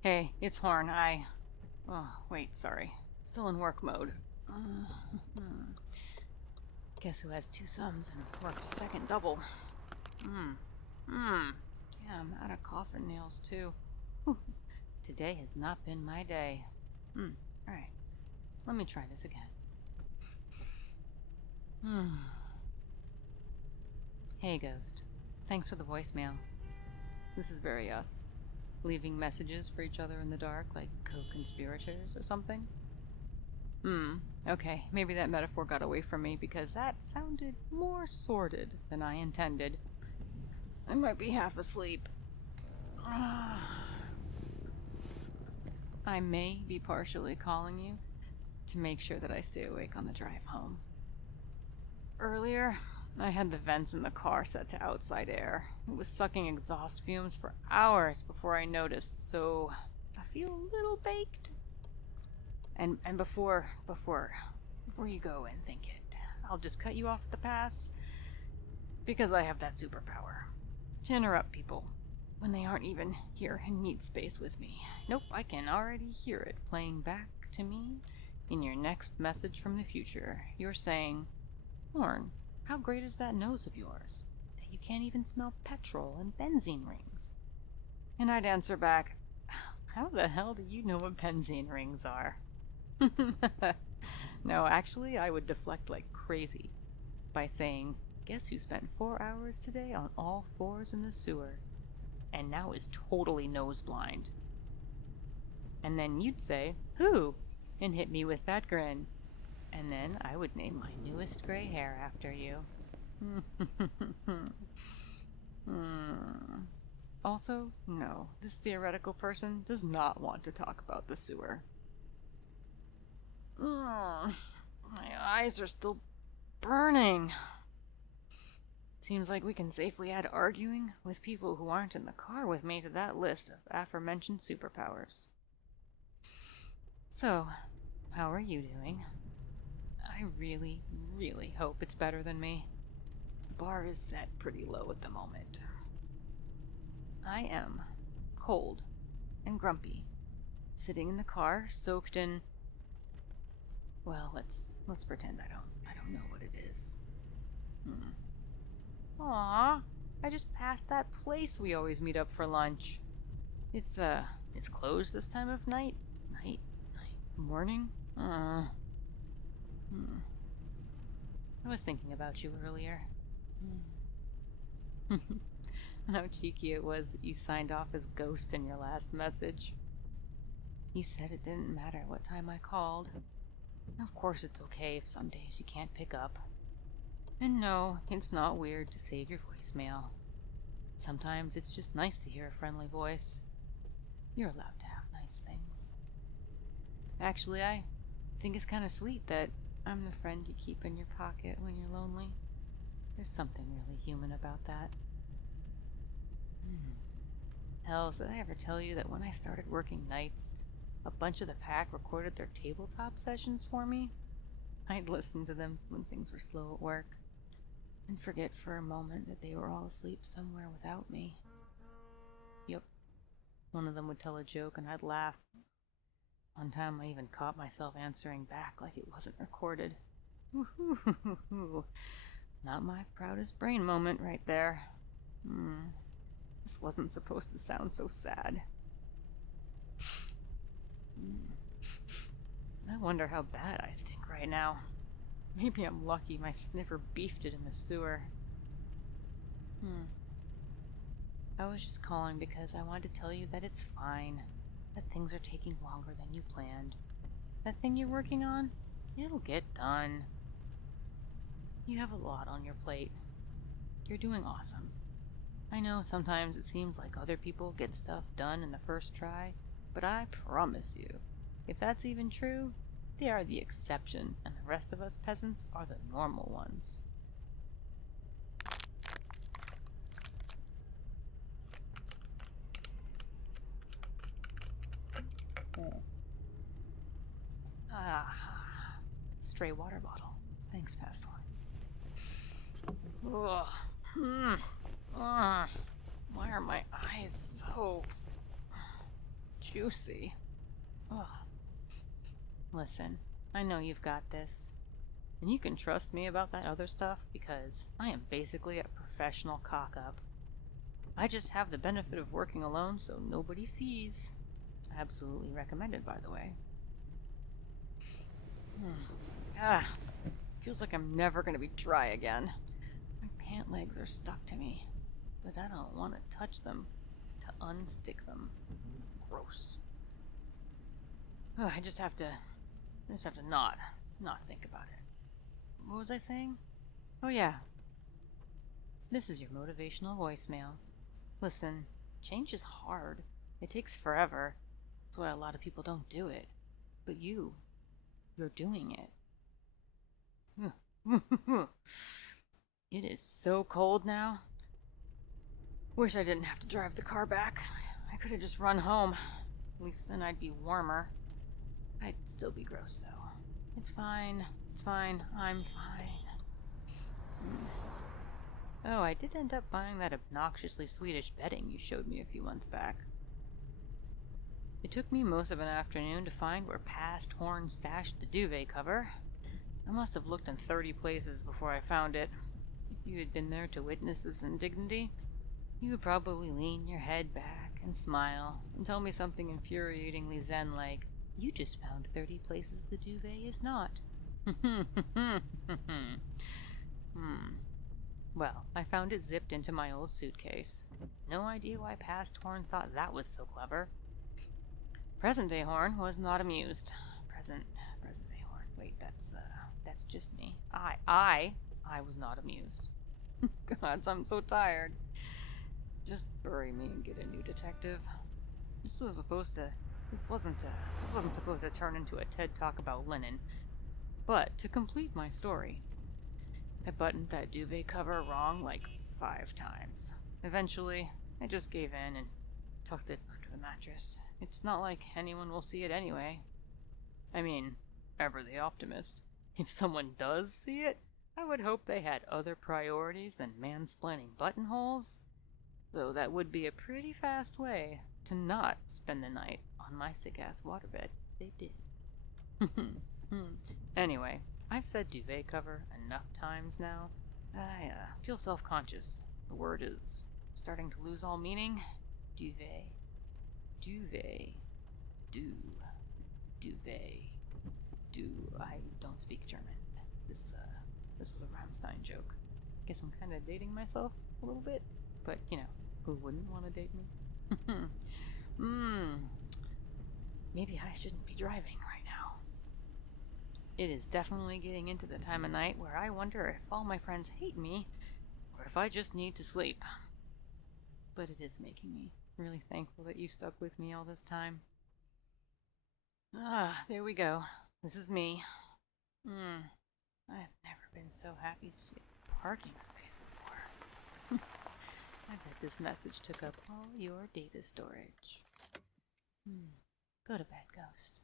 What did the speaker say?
Hey, it's Horn. Oh, wait, sorry. Still in work mode. Uh, Guess who has two thumbs and worked a second double? Hmm. Yeah, I'm out of coffin nails, too. Whew. Today has not been my day. Alright. Let me try this again. Hey, Ghost. Thanks for the voicemail. This is very us. Leaving messages for each other in the dark like co-conspirators or something? Okay, maybe that metaphor got away from me because that sounded more sordid than I intended. I might be half asleep. I may be partially calling you to make sure that I stay awake on the drive home. Earlier, I had the vents in the car set to outside air. It was sucking exhaust fumes for hours before I noticed, so I feel a little baked. And before you go and think it, I'll just cut you off at the pass because I have that superpower to interrupt people when they aren't even here and need space with me. Nope, I can already hear it playing back to me in your next message from the future. You're saying, Horn, how great is that nose of yours that you can't even smell petrol and benzene rings? And I'd answer back, how the hell do you know what benzene rings are? No, actually, I would deflect like crazy by saying, guess who spent 4 hours today on all fours in the sewer and now is totally nose blind? And then you'd say, who? And hit me with that grin. And then I would name my newest gray hair after you. Also, no, this theoretical person does not want to talk about the sewer. My eyes are still burning. Seems like we can safely add arguing with people who aren't in the car with me to that list of aforementioned superpowers. So, how are you doing? I really, really hope it's better than me. The bar is set pretty low at the moment. I am cold and grumpy, sitting in the car, soaked in. Well, let's pretend I don't know what it is. Aw, I just passed that place we always meet up for lunch. It's closed this time of night. Morning. I was thinking about you earlier. How cheeky it was that you signed off as Ghost in your last message. You said it didn't matter what time I called. Of course it's okay if some days you can't pick up. And no, it's not weird to save your voicemail. Sometimes it's just nice to hear a friendly voice. You're allowed to have nice things. Actually, I think it's kind of sweet that I'm the friend you keep in your pocket when you're lonely. There's something really human about that. Hell, did I ever tell you that when I started working nights, a bunch of the pack recorded their tabletop sessions for me? I'd listen to them when things were slow at work and forget for a moment that they were all asleep somewhere without me. Yep. One of them would tell a joke and I'd laugh. One time I even caught myself answering back like it wasn't recorded. Not my proudest brain moment right there. This wasn't supposed to sound so sad. I wonder how bad I stink right now. Maybe I'm lucky my sniffer beefed it in the sewer. I was just calling because I wanted to tell you that it's fine. That things are taking longer than you planned. That thing you're working on, it'll get done. You have a lot on your plate. You're doing awesome. I know sometimes it seems like other people get stuff done in the first try, but I promise you, if that's even true, they are the exception and the rest of us peasants are the normal ones. Stray water bottle. Thanks, past one. Ugh. Why are my juicy. Ugh. Listen, I know you've got this. And you can trust me about that other stuff because I am basically a professional cock-up. I just have the benefit of working alone so nobody sees. Absolutely recommended, by the way. Feels like I'm never gonna be dry again. My pant legs are stuck to me, but I don't want to touch them to unstick them. Gross. I just have to not think about it. What was I saying? Oh yeah. This is your motivational voicemail. Listen, change is hard. It takes forever. That's why a lot of people don't do it. But you're doing it. It is so cold now. Wish I didn't have to drive the car back. I could have just run home. At least then I'd be warmer. I'd still be gross though. It's fine. I'm fine. Oh, I did end up buying that obnoxiously Swedish bedding you showed me a few months back. It took me most of an afternoon to find where past Horn stashed the duvet cover. I must have looked in 30 places before I found it. If you had been there to witness this indignity, you would probably lean your head back and smile and tell me something infuriatingly zen like, "You just found 30 places the duvet is not." Well, I found it zipped into my old suitcase. No idea why past Horn thought that was so clever. Present-day Horn was not amused. Present-day Horn. Wait, that's just me. I was not amused. Gods, I'm so tired. Just bury me and get a new detective. This wasn't supposed to turn into a TED Talk about linen. But to complete my story, I buttoned that duvet cover wrong like 5 times. Eventually, I just gave in and tucked it under the mattress. It's not like anyone will see it anyway. I mean, ever the optimist. If someone does see it, I would hope they had other priorities than mansplaining buttonholes. Though that would be a pretty fast way to not spend the night on my sick-ass waterbed. They did. Anyway, I've said duvet cover enough times now. I feel self-conscious. The word is starting to lose all meaning. Duvet. Duvet. Duvet. I don't speak German. This was a Rammstein joke. Guess I'm kind of dating myself a little bit. But, who wouldn't want to date me? Maybe I shouldn't be driving right now. It is definitely getting into the time of night where I wonder if all my friends hate me, or if I just need to sleep. But it is making me really thankful that you stuck with me all this time. There we go. This is me. I've never been so happy to see a parking space before. I bet this message took up all your data storage. Go to bed, ghost.